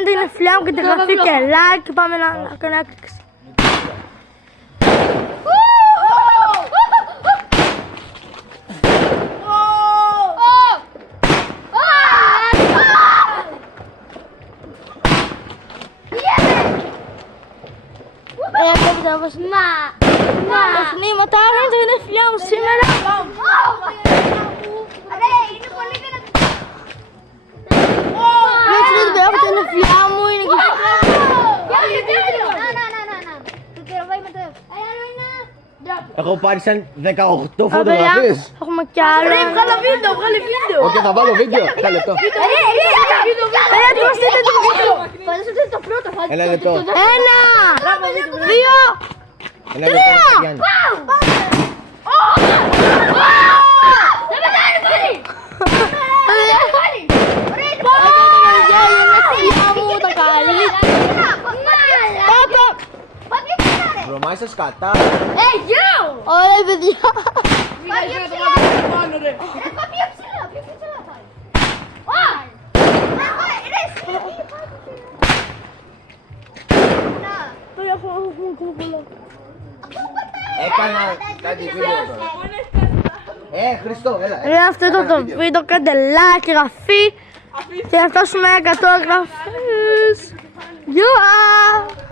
Είναι φιλιά μου και τη γραφή και like και πάμε να κάνω έκρηξη. Τα συνήματα είναι φιλιά μου σήμερα. Είναι φιλιά μου, είναι και έχω πάρει σαν 18 φωτογραφίες. έχουμε κι άλλο. Βγάλε βίντεο. Όχι, θα βάλω βίντεο. Ένα λεπτό. Ένα λεπτό. Ένα, δύο, Ένα λεπτό. Γιάννη. Βρωμάεις σκατά. Ωραία παιδιά. Έκανα κάτι βίντεο τώρα. Χριστό, έλα. Είναι αυτό το βίντεο, κάντε like, εγγραφή και να φτάσουμε 100 εγγραφές. Γεια!